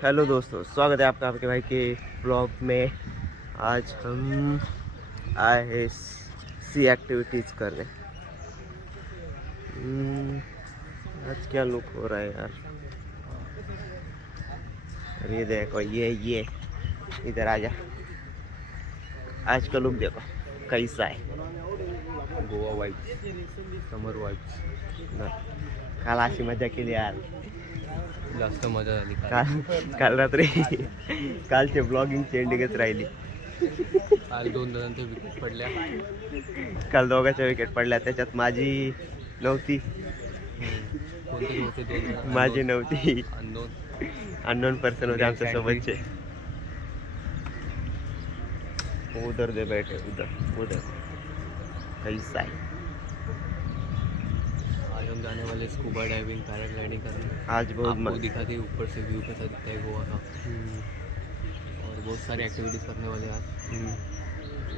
Hello दोस्तों, स्वागत है आपका आपके भाई के ब्लॉग में। आज हम आए हैं सी एक्टिविटीज़ करने। आज क्या लुक हो रहा है यार। और ये देखो, ये इधर आ जा। आज का लुक देखो कैसा है। गोवा वाइब्स, समर वाइब्स. काल अशी मजा केली यार. जास्त मजा झाली काल रात्री कालचे ब्लॉगिंग एंडिंगच राहिली. काल 2 जणांच्या विकेट पडल्या. काल दोघांच्या विकेट पडल्या, त्याच्यात माझी नव्हती. कोणते होते 2 माझी नव्हती. अननोन अननोन पर्सन होते आमच्या सोबतचे. उधर दे बैठे, उधर कैसा है. आज हम जाने वाले स्कूबा डाइविंग, पैराग्लाइडिंग करने. आज बहुत आपको दिखाते ऊपर से व्यू कैसा दिखता है गोवा का. और बहुत सारी एक्टिविटीज़ करने वाले आज.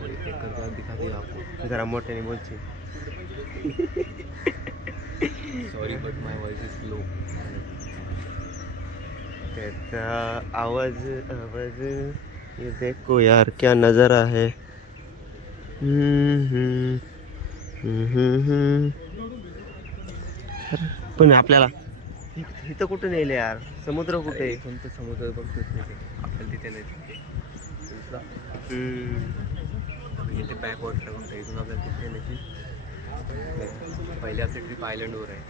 और एक एक करके आज दिखाते हैं आपको. जरा मोठे नहीं बोलची. Sorry but my voice is low. त्याचा आवाज ये देखो यार, क्या नज़ारा है. पण आपल्याला इथं कुठे नेले यार. समुद्र कुठे आहे. कोणतं समुद्र बघतोच नाही आपल्याला तिथे नाही. इथे बॅक वॉटर कोणतं इथून आपल्याला तिथे नाही. पहले आपली ट्रिप आइलैंडवर आहे.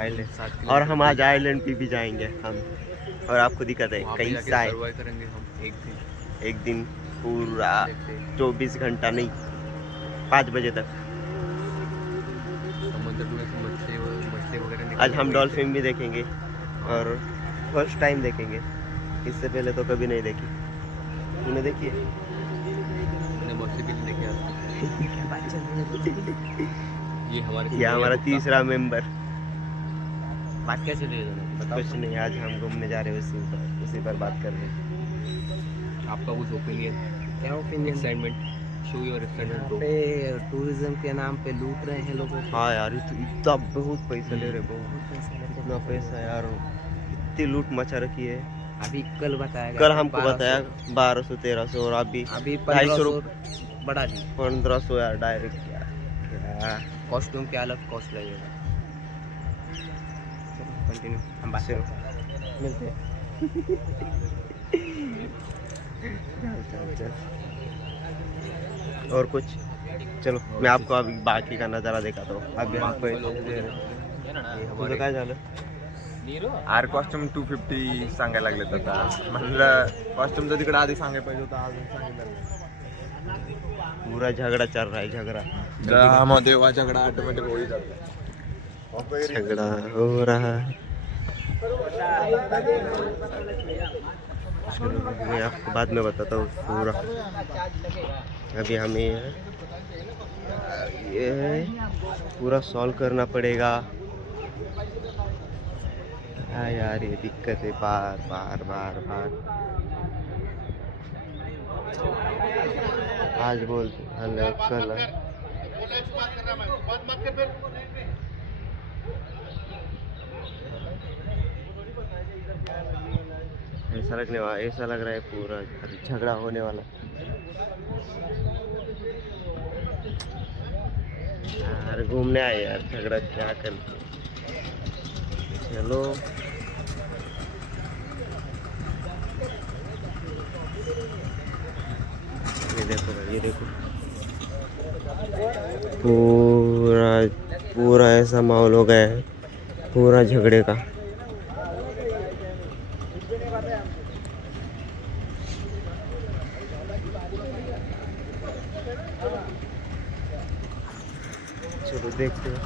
आइलैंड, और हम आज आइलैंड पे भी जाएंगे हम. और आपको दिक्कत है कैसा है. सर्वाइव करेंगे हम एक दिन पूरा 24 घंटा नहीं, 5 बजे तक. समुद्र में मछली वगैरह. आज हम डॉल्फिन भी देखेंगे और फर्स्ट टाइम देखेंगे. इससे पहले तो कभी नहीं देखी. तूने देखी है? मैंने मछली भी नहीं देखी. ये हमारा तीसरा मेंबर. बात कैसे ले कुछ नहीं, आज हम घूमने जा रहे हैं, उसी पर बात कर रहे हैं. आपका कुछ ओपिनियन? क्या opinion? Excitement, show your excitement. पे टूरिज्म के नाम पे लूट रहे हैं लोगों को. हाँ यार, इतना बहुत पैसा ले रहे, बहुत इतना पैसा यार. इतनी लूट मचा रखी है. अभी कल बताया गया, कल हमको बताया 1200 1300 और अभी 1500 बढ़ा दी. 1500 यार डायरेक्ट. यार कॉस्ट्यूम के अलग कॉस्ट लगेगा. कंटिन्यू, हम बात करें. मिलते हैं. चल. और कुछ चलो, मैं आपको अभी बाकी का नज़ारा दिखाता हूँ. अभी हम तुझं काय झालं. आर कॉस्ट्युम 250 सांगायला लागलेत आता. म्हणलं कॉस्ट्युम तर तिकडे आधी सांगायला पाहिजे होतं, अजून सांगितलं. पूरा झगड़ा चल रहा है. झगड़ा ऑटोमेटिक हो ही जाता है. झगड़ा हो रहा है. चलो, मैं आपको बाद में बताता हूँ पूरा. अभी हमें ये पूरा सॉल्व करना पड़ेगा. हाँ यार, ये दिक्कत है बार बार. आज बोलते हेलो कल. ऐसा लग रहा है पूरा झगड़ा होने वाला. यार घूमने आए यार, झगड़ा क्या करते. चलो ये देखो भाई, ये देखो पूरा ऐसा माहौल हो गया है पूरा झगड़े का. चलो देखते हैं.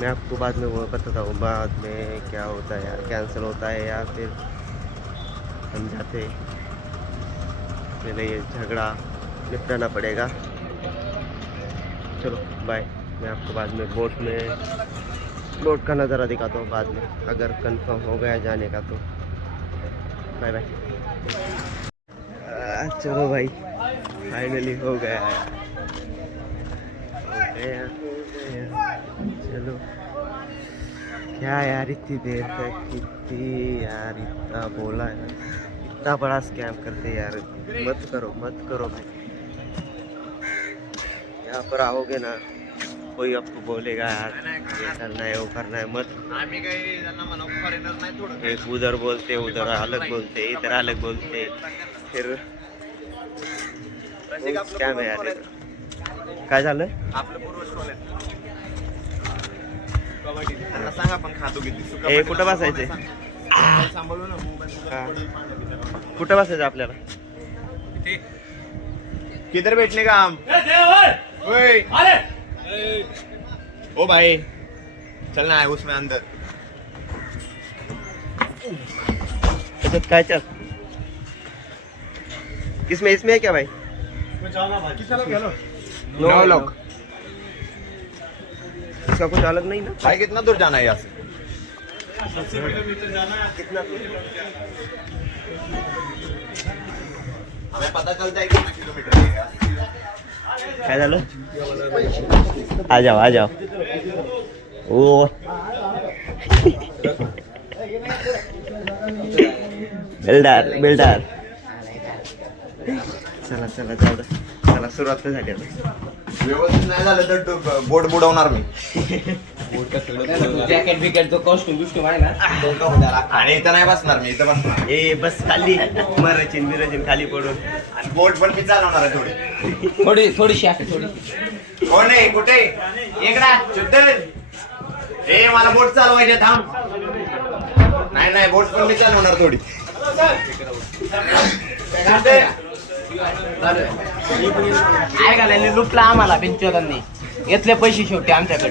मैं आपको बाद में वो बताता हूँ बाद में क्या होता है यार. कैंसिल होता है या फिर हम जाते हैं. पहले ये झगड़ा निपटाना पड़ेगा. चलो बाय. मैं आपको बाद में बोट का नज़ारा दिखाता हूँ बाद में, अगर कंफर्म हो गया जाने का तो. Bye bye. चलो भाई, फाइनली हो गया है. चलो. क्या यार, इतनी देर तक कितनी यार, इतना बोला है. इतना बड़ा स्कैम करते हैं यार, मत करो भाई। यहाँ पर आओगे ना, कोई आपको बोलेगा यार ये करना है वो करना है, मत। एक उधर बोलते, उधर अलग बोलते, इधर अलग बोलते, फिर स्कॅम आहे यार। काय झालं? सांगा पण खातो किती हे कुठं बसायचे? सांभाळू ना कुठं बसायचं आपल्याला? किधर बैठने का हम? ओए ओ भाई चलना है उसमें अंदर। त्याच्यात काय चल? किसमें इसमें है क्या भाई? नौ लोग। इसका कुछ अलग नहीं ना? भाई कितना दूर जाना है यहाँ से? कितना? हमें पता चलता है कितना किलोमीटर है। काय झालं? आ जाओ ओ बिल्डर चला जाऊ दे, चला सुरुवात तर झाली आता। व्यवस्थित नाही झालं तर बोट बुडवणार मी। जॅकेट बिकेट जो कॉस्ट्युम बिस्ट्युम आहे ना, आणि इथं नाही बसणार मी, इथं बसणार। ए बस खाली मरचिन खाली पडून, आणि बोट पण मी चालवणार आहे थोडी। थोडीशी अशी थोडीशी। कोण आहे कुठे? इकडा शुद्धन ए मला बोट चालवायचे, थांब। नाही बोट पण मी चालवणार थोडी। ऐका नाही लुटला आम्हाला बिनचोदांनी, घेतले पैसे शेवटी आमच्याकडे।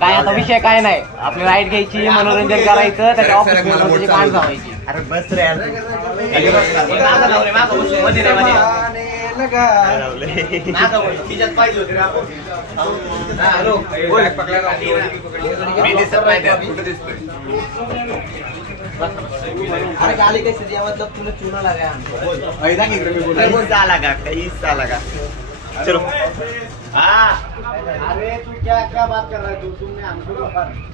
काय आता विषय काय नाही, आपली राईड घ्यायची, मनोरंजन करायचं, त्याच्या ऑफिस मध्ये कान जावायची। अरे बस रे यार, काय लावलंय? मी दिसत नाही त्यात, कुठे दिसतोय? अरे गाली कैसे दिया, मतलब तूने चुना लगाया कहीं लगा। चलो हाँ अरे तू क्या बात कर रहा है, तुमने हमको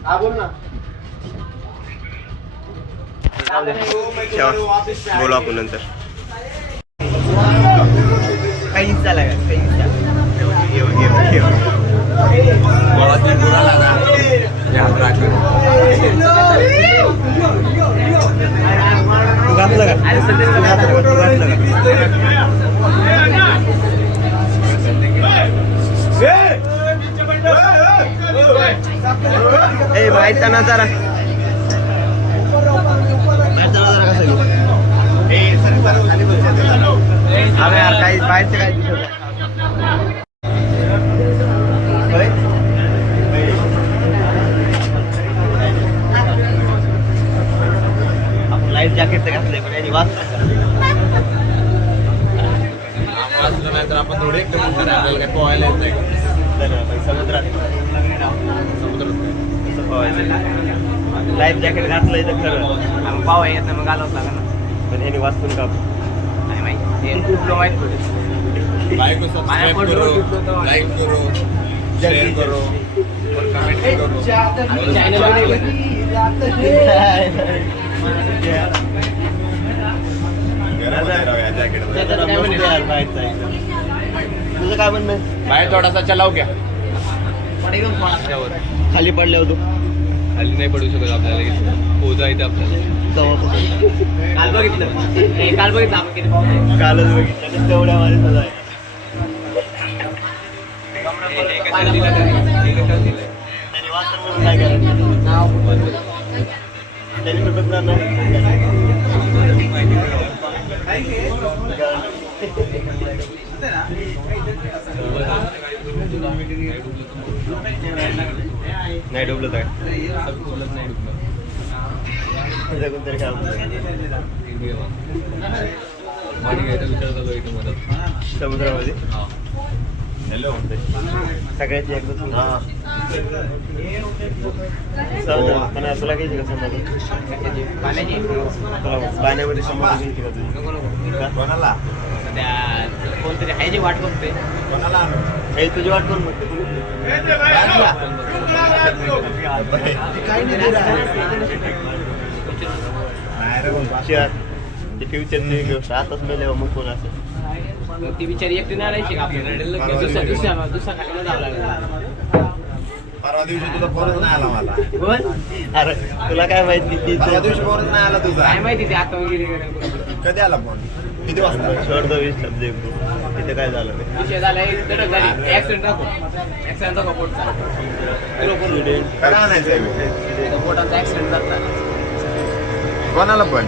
हाँ बोल ना। बोलो आपण नंतर। कहीं लगा बहुत ही बुरा लगा यहाँ पर आकर। तू घातलं ए बाहेरचा नजारा कसा घेऊ? अरे यार काही बाहेरचं काय दिसत नाही। लाईफ जॅकेट तर घातलंय पण यांनी वाचलं नाही तर आपण थोडे आपल्याला पोहायला येत नाही समुद्रात लाईफ जॅकेट घातलंय तर खरं आम्ही पाव येत नाही, मग आलोच लागा ना। पण ह्याने वाचून का नाही माहिती, हे खूप माहित पडते। भाई को सब्सक्राइब करो, लाइक करो, शेयर करो और कमेंट करो। चॅनल घरामध्ये राहूया जॅकेट। तुझं काय म्हणणं? भाई थोडासा चलाव क्या खाली पडल्यावर तू खाली नाही पडू शकत आपल्याला, पोजा इथे आपल्याला। काल बघितलं आपण किती पाऊस आहे। कालच बघितलं तेवढ्या माझ्या आहे। त्यांनी वाचन म्हणून काय करायचं? त्यांनी बघणार नाही। नाही डुबलं तर कोणतरी काय समुद्रामध्ये हॅलो सगळ्याची एकदा तुला घ्यायची का समुद्र? पाण्यामध्ये समुद्र घ्यायची का तुझी? कोणाला? कोणतरी आहे जे वाट बघते, कोणाला? हे तुझी वाट कोण बघते? काय नाही ते फ्युचरची गोष्ट आताच मेल्यावर मग कोण असेल. ती बिचारी एकटी नाही राहायची का आपल्याला दुसऱ्या खात्याला जावं लागलं. परवा दिवशी तुझा फोनच नाही आला मला. कोण अरे तुला काय माहिती ती परवा दिवशी फोनच नाही आला तुझा. काय माहिती ते आता वगैरे कधी आला फोन? किती वाजता? छोड दो वीस शब्द एक तिथे काय झालं नाही. विषय झालाय धडक झाली. ऍक्सिडेंट दाखव पोटचा. खरं आणायचं पोटाचा ऍक्सिडेंट झाला. कोणाला पण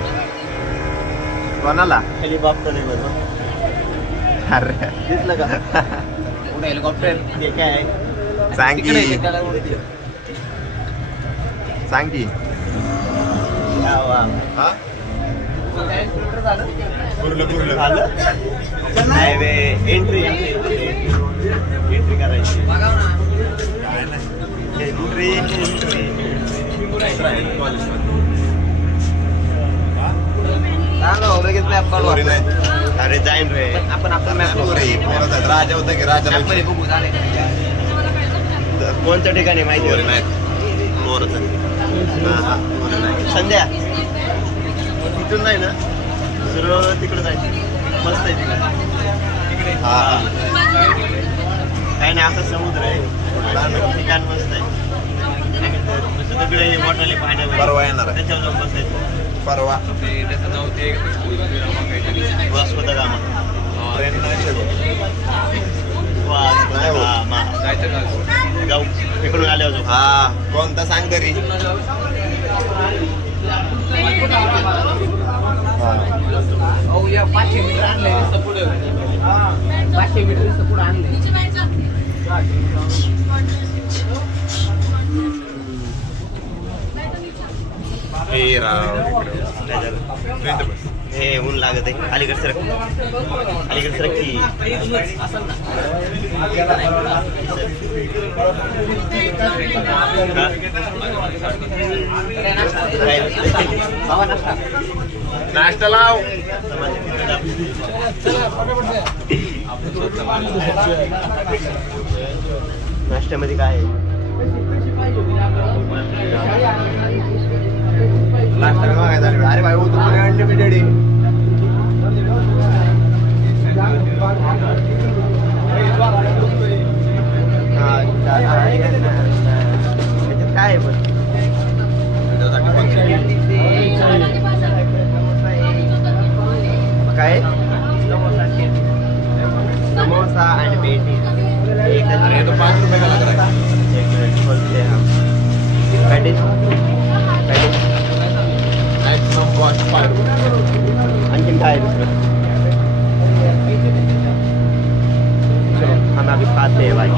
कोणाला? खाली बाप तर नाही बरं. अरे दिसलं का पुढे हेलिकॉप्टर ते काय सांग तिकडे की त्याला उडते. सांग की या वा. हा काय filter झालं? पुरलं झालं नाही बे एंट्री करायची बघाव ना. काय नाही एंट्री लगेच मॅप काढू पोरी आपण. नाही. अरे जाईन रे आपण मॅप पोरी, पोरं आहेत. राजा होता की राजा मध्ये बघू झाले. कोणत्या ठिकाणी माहिती पोरी आहे? नाहीत. पोरंच आहेत. हा, पोरी नाही. संध्या तिथून नाही ना सरळ तिकडे जायचं मस्त आहे तिकडे हा काही नाही असं समुद्र आहे ठिकाण मस्त आहे तिकडे मोठाले पाण्यामध्ये परवा येणार आहे. त्याच्यावर जाऊन बसायचं परवा त्याचं नाव ते वास्को दा गामा ट्रेन नाही शकत. वास्को नाही दा हो. गामा जायचं का जाऊ इकडून आल्यावर जाऊ हा कोणता सांग तरी. अहो या 500 मीटर आणलंय नुसतं पुढे. 500 मीटर नुसतं पुढे आणलंय. हे राव काय झालं? ट्रेन तर बस. हे ऊन लागत आहे अलीकडे सरक की बाबा नसता. नाश्ता लाव. नाश्त्यामध्ये काय आहे? नाश्ता काय मागायचा रे? अरे भाई तुम्हाला अनलिमिटेड आहे. त्याच्यात काय आहे पण त्याच्यासाठी function. काय समोसा आणि पेटी अरे तो 5 रुपये का लग रहा है? एक मिनिट बोलते हम पॅटीस Maximum cost 5 रुपये. आणखीन काय आहे दुसरं चलो हम अभी खाते हैं भाई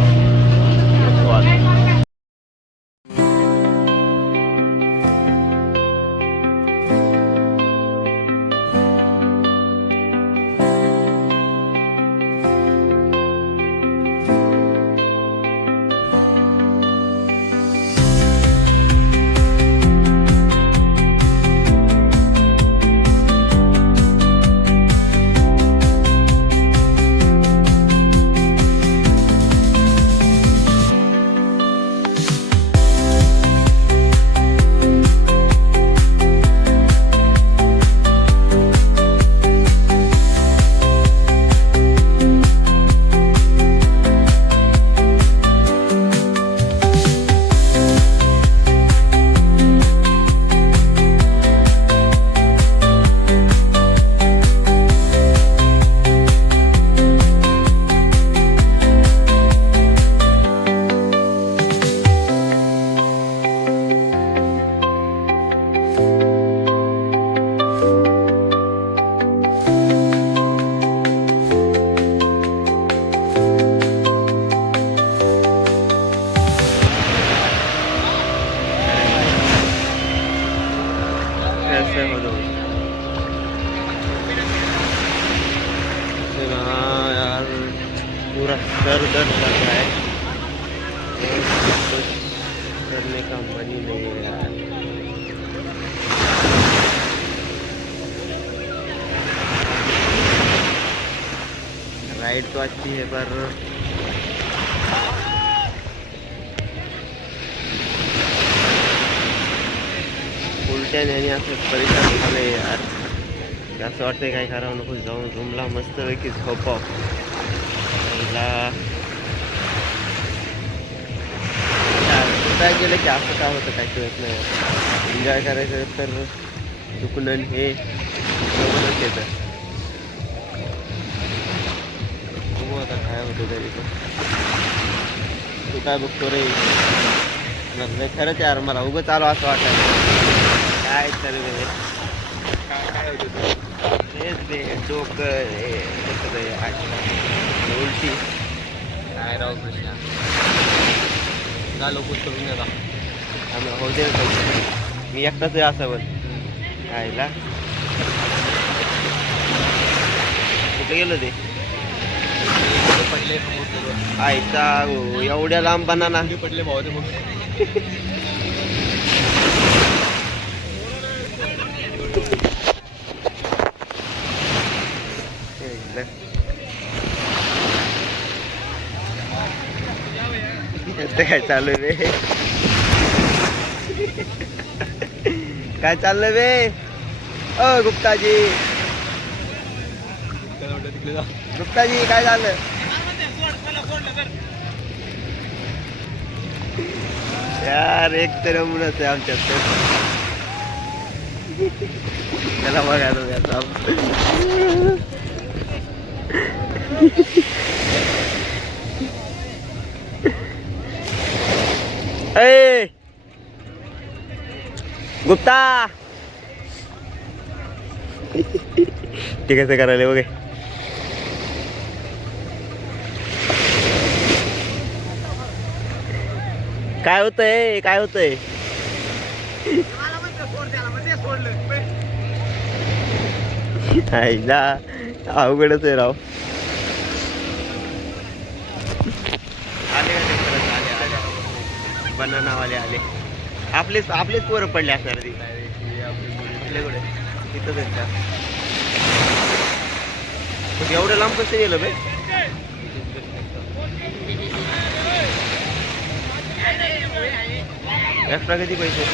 कैसे हो दोस्त हाँ यार पूरा सर दर्द कर रहा है कुछ करने का मन ही नहीं है यार राइड तो अच्छी है पर उल्टे नहीं आ सकते परेशान कर रहे हैं यार असं वाटतंय काय करावं नको जाऊन रूमला मस्त पैकी झोपाव. काय गेलं की असं काय होतं काय कळत नाही. एन्जॉय करायचं तर चुकलं हे बरोबरच येतं. बघू आता काय होतं तरी पण. तू काय बघतो रे? नाही खरंच यार मला उगंच आलो असं वाटायचं. काय तर काय होतं तेच ते डोकं उलटी. काय राव कृष्णा, झालो पुस्तक करून येता. आम्ही हो दे मी एकटाच आहे असावं खायला. कुठे गेलं ते पडले समोर आयचा एवढ्या लांब बनाना पडले भाऊ ते बघ. काय चालू आहे बे? काय चाललंय बे? ओ गुप्ताजी, तिकडे जा. गुप्ताजी काय झालं? यार एक तर म्हणत आहे आमच्यात त्याला बघायला ए गुप्ता ते कसं करायला बघे. काय होतंय काय होतंय? आईला अवघडच आहे राव. बनानावाले आले. आपलेच पोरं पडले असणार ती आपल्याकडे तिथं त्यांच्या. एवढं लांब कसं गेलं बे? एक्स्ट्रा किती पैसे?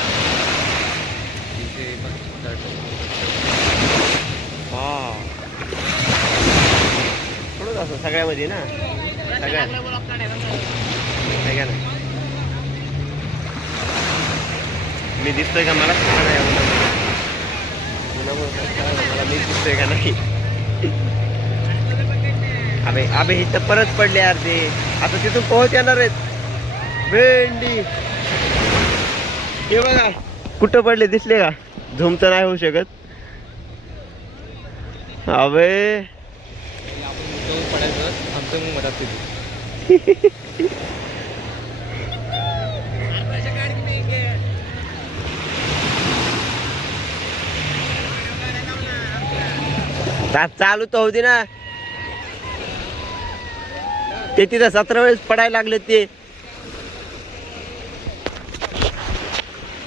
थोडंच असं सगळ्यामध्ये ना सगळ्या ना. मी दिसतोय का मला? मला मी दिसतोय का नाही? अबे अबे इथं परत पडले यार ते. आता तिथून पोहोच येणार आहेत भेंडी. हे बघा कुठं पडले दिसले का? झूम तर नाही होऊ शकत. अबे आपण पडायचं आमचं मग मदत तिथे. चालू तर होती ना ते. तिथं 17 वेळेस पडायला लागले ते.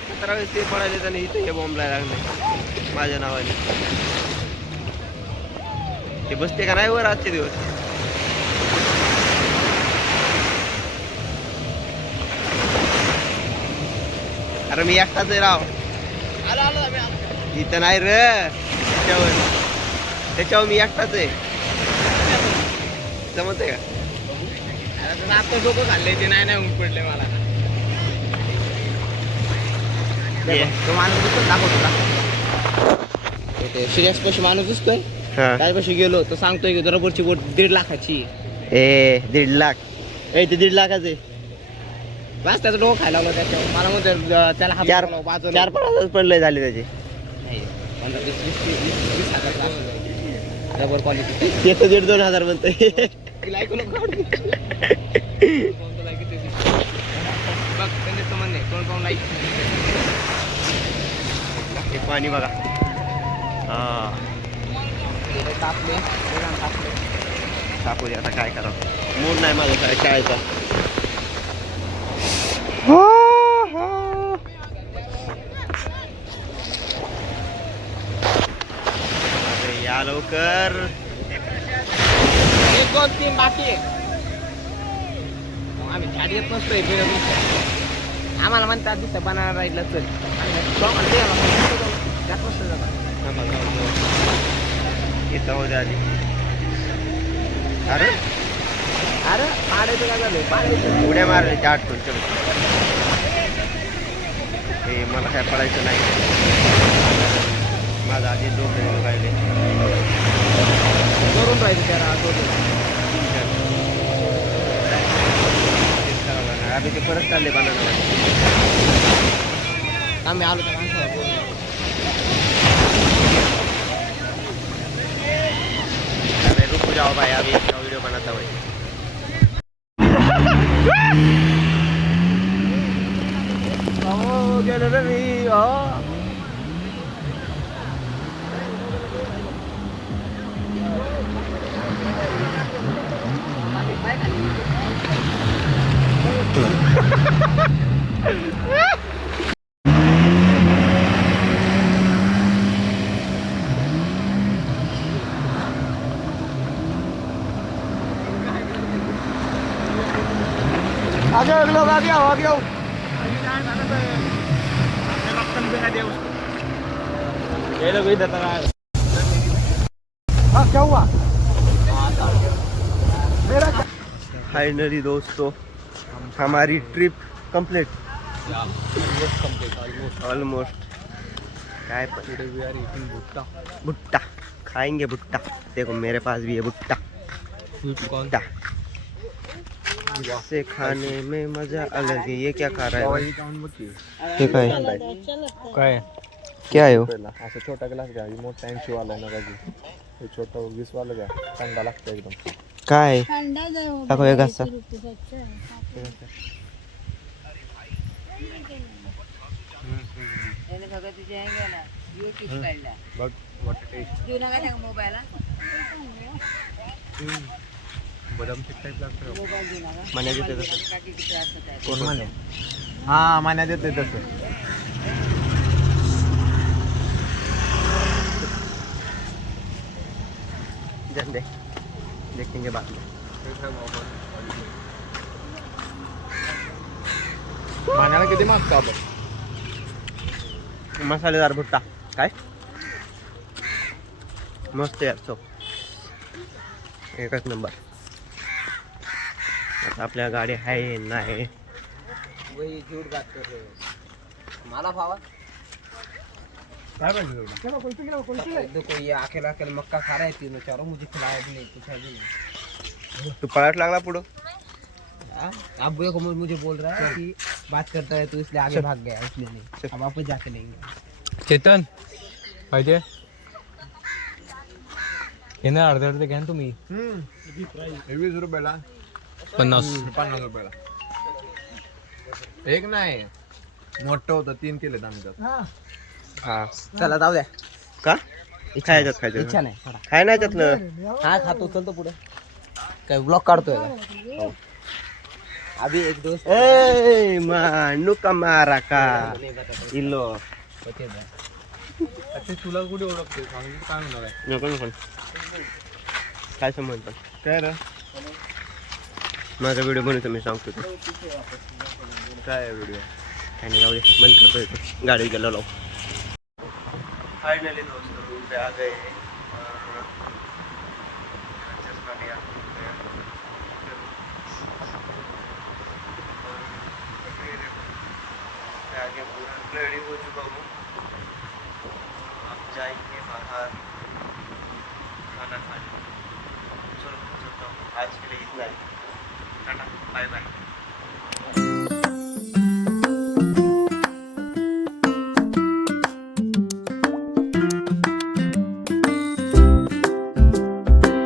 17 वेळेस ते पडायले आणि इथे हे बॉम्बला लागले माझ्या नावाने. ते बसते का नाही वर आजचे दिवस? अरे मी एकटाच आहे राव. इथं नाही रे त्याच्यावर मी एकटाच आहे. जमतंय का? आता डोकं खाल्ले ते नाही ऊन पडले मला. तो माणूस दिसतो दाखवतो का? सूर्यास्पर्श माणूस दिसतोय. हा त्यापाशी गेलो तर सांगतोय की रबरची बोट 1.5 लाखाची. ए 1.5 लाख? ए ते 1.5 लाखाचे बस त्याचं डोकं खायला लावलं त्याच्यावर. मला म्हणतो त्याला हात चार लावला, बाजूला. 4-5 पडले झाले त्याचे. नाही, 15-20 हजार रबर क्वालिटी. ते तर 1.5-2 हजार म्हणतोय. तिला ऐकू नको. बघ त्यांनी संबंध नाही. कोण कोण लाईक हे पाणी बघा. हा तापले तापले. टाकू दे आता काय करावं. मूड नाही माझा काय शाळेचा. अरे या लवकर. 1 2 3 बाकी आहे. आम्ही झाड येत नसतोय. आम्हाला म्हणतात दिसतं बनाना राईडला चल. आणि जात नसतं जात. जाऊ दे आधी. अरे अरे पाडायचं काय झालं पाडायचं उड्या मारले त्या आठवण चलो. हे मला काय पडायचं नाही. माझा आधी डोकं राहिले. करून राहायचं त्याला आठवलं आम्ही ते परत चालले बनाना. आम्ही आलो तर माणसाला बोलू. अरे रुक जाओ भाई, अभी इसका वीडियो बनाता हूँ. गेलो रे मी. आ जाओ लोग, आ गया हो गया. ये लोग इधर तक आए. हाँ क्या हुआ? फाइनली दोस्तों हमारी ट्रिप कंप्लीट ऑलमोस्ट. काय पण भुट्टा खाएंगे. भुट्टा देखो मेरे पास भी है भुट्टा. भुट्टा से खाने में मजा अलग है. ये क्या खा रहा है भाई? ये काय काय क्या है वो? असं छोटा ग्लास घ्या. मोठा 80 वाला आहे नका घेऊ. हे छोटं 20 वाला घ्या. थंडा लागतं एकदम. काय दाखव एक घासा. बघ वाटते बदाम शेक टाईप लागतं. मना देते तसं. कोण म्हणे? हा मान्या देते तसं. जान दे, देखेंगे बाद में. मान्याला किती मागतो आपण? मसालेदार भुट्टा काय मस्त यार. चो एकच नंबर. आता आपल्या गाडी आहे नाही. वही झूठ बात कर रहे हो. माला भावा काय पाहिजे? देखो ये अकेला अकेला मक्का खा रहे तीनों चारों, मुझे खिलाया भी नहीं, कुछ भी नहीं. तू पळाट लागला पुढं. अब देखो मुझे बोल रहा है कि बात करता है तो इसलिए आगे भाग गया, इसलिए नहीं. अब वापस जाके लेंगे. चेतन पाहिजे येणार अर्धे अर्धे घ्या ना तुम्ही. 20 रुपयाला 50 50 रुपयाला एक नाही. मोठं होतं 3 केलेत आम्ही त्यात. हा चला जाऊ द्या. का खायच्यात इच्छा नाही थोडा. खाय नाही त्यातलं. हा खातो चलतो पुढे. काय ब्लॉग काढतोय का? अभी एक दोस्त ए मानू का मारा का इलो. ते तुला कुठे ओळखते सांगितलं काय होणार आहे? नको नको काय समजतं. काय रे माझा व्हिडिओ बनवतो मी सांगतो ते. काय व्हिडिओ? काय नाही जाऊ दे, बंद करतो इथं. गाडी गेलो लाव. फाइनली दोस्तों रूम पे आ गए. चश्मा लिया. आगे पूरा रेडी हो चुका हूँ. अब जाएंगे बाहर खाना खाने. चलो चलता हूँ. आज के लिए इतना ही. Tata bye bye.